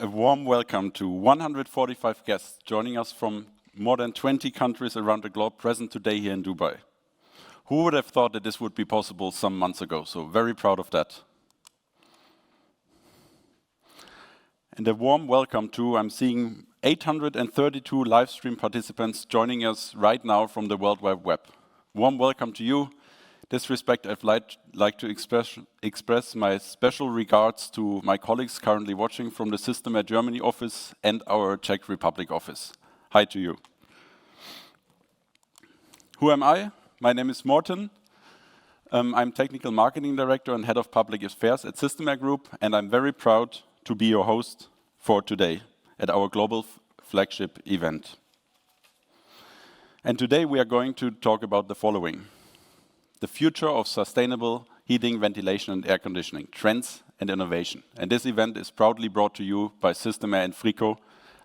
A warm welcome to 145 guests joining us from more than 20 countries around the globe present today here in Dubai. Who would have thought that this would be possible some months ago? So very proud of that. And a warm welcome to, I'm seeing 832 live stream participants joining us right now from the World Wide Web. Warm welcome to you. This respect, I'd like to express my special regards to my colleagues currently watching from the Systemair Germany office and our Czech Republic office. Hi to you. Who am I? My name is Morten. I'm Technical Marketing Director and Head of Public Affairs at Systemair Group, and I'm very proud to be your host for today at our global flagship event. And today we are going to talk about the following: the future of sustainable heating, ventilation and air conditioning, trends and innovation. And this event is proudly brought to you by Systemair and Frico,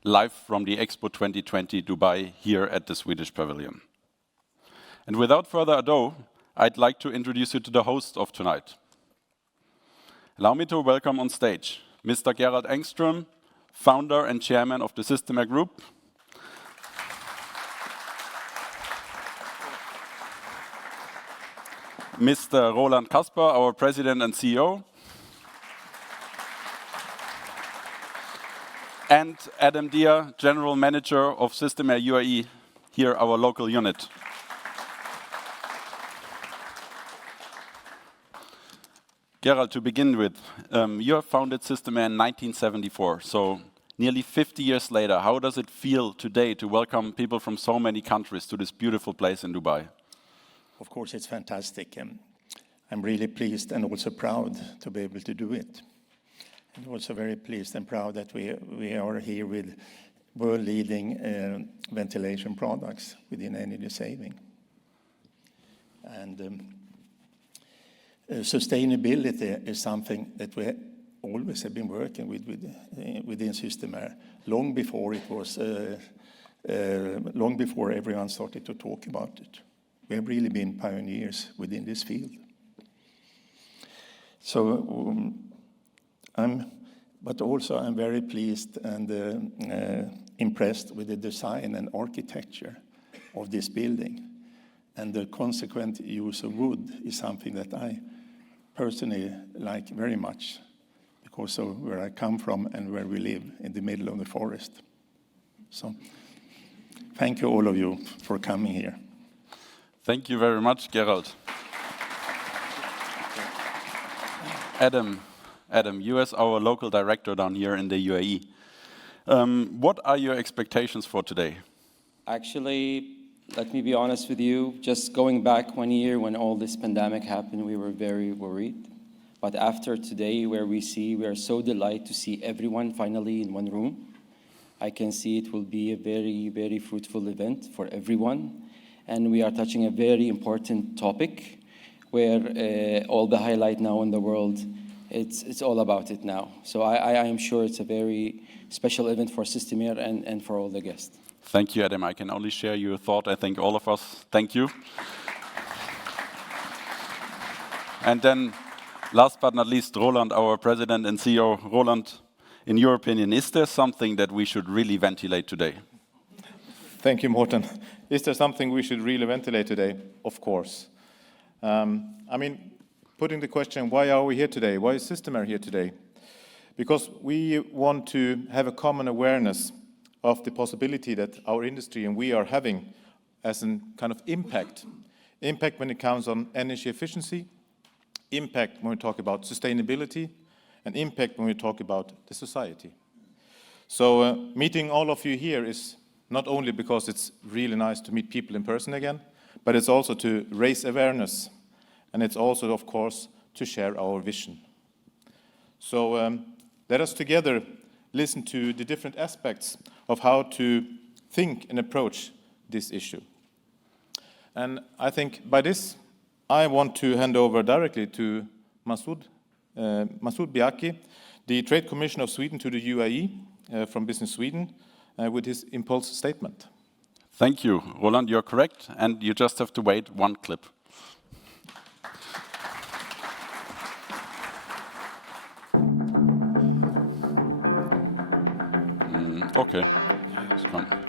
live from the Expo 2020 Dubai here at the Swedish Pavilion. And without further ado, I'd like to introduce you to the host of tonight. Allow me to welcome on stage Mr. Gerald Engström, founder and chairman of the Systemair Group. Mr. Roland Kasper, our President and CEO. And Adam Dhia, General Manager of Systemair UAE, here our local unit. Gerald, to begin with, you have founded Systemair in 1974, so nearly 50 years later, how does it feel today to welcome people from so many countries to this beautiful place in Dubai? Of course, it's fantastic. I'm really pleased and also proud to be able to do it. And also very pleased and proud that we are here with world-leading ventilation products within energy saving. And sustainability is something that we always have been working with within Systemair, long before it was, long before everyone started to talk about it. We have really been pioneers within this field. So but also I'm very pleased and impressed with the design and architecture of this building. And the consequent use of wood is something that I personally like very much because of where I come from and where we live in the middle of the forest. So thank you all of you for coming here. Thank you very much, Gerald. Adam, you as our local director down here in the UAE, what are your expectations for today? Actually, let me be honest with you, just going back 1 year when all this pandemic happened, we were very worried. But after today, where we are so delighted to see everyone finally in one room. I can see it will be a very, very fruitful event for everyone. And we are touching a very important topic where all the highlight now in the world, it's all about it now. So I am sure it's a very special event for Systemair and for all the guests. Thank you, Adam. I can only share your thought. I think all of us, thank you. And then, last but not least, Roland, our President and CEO. Roland, in your opinion, is there something that we should really ventilate today? Thank you, Morten. Is there something we should really ventilate today? Of course. I mean, putting the question, why are we here today? Why is Systemair here today? Because we want to have a common awareness of the possibility that our industry and we are having as a kind of impact. Impact when it comes on energy efficiency, impact when we talk about sustainability, and impact when we talk about the society. So meeting all of you here is not only because it's really nice to meet people in person again, but it's also to raise awareness. And it's also, of course, to share our vision. So let us together listen to the different aspects of how to think and approach this issue. And I think by this, I want to hand over directly to Masoud Biaki, the Trade Commissioner of Sweden to the UAE from Business Sweden, with his impulse statement. Thank you, Roland. You're correct, and you just have to wait one clip. Okay, it's gone.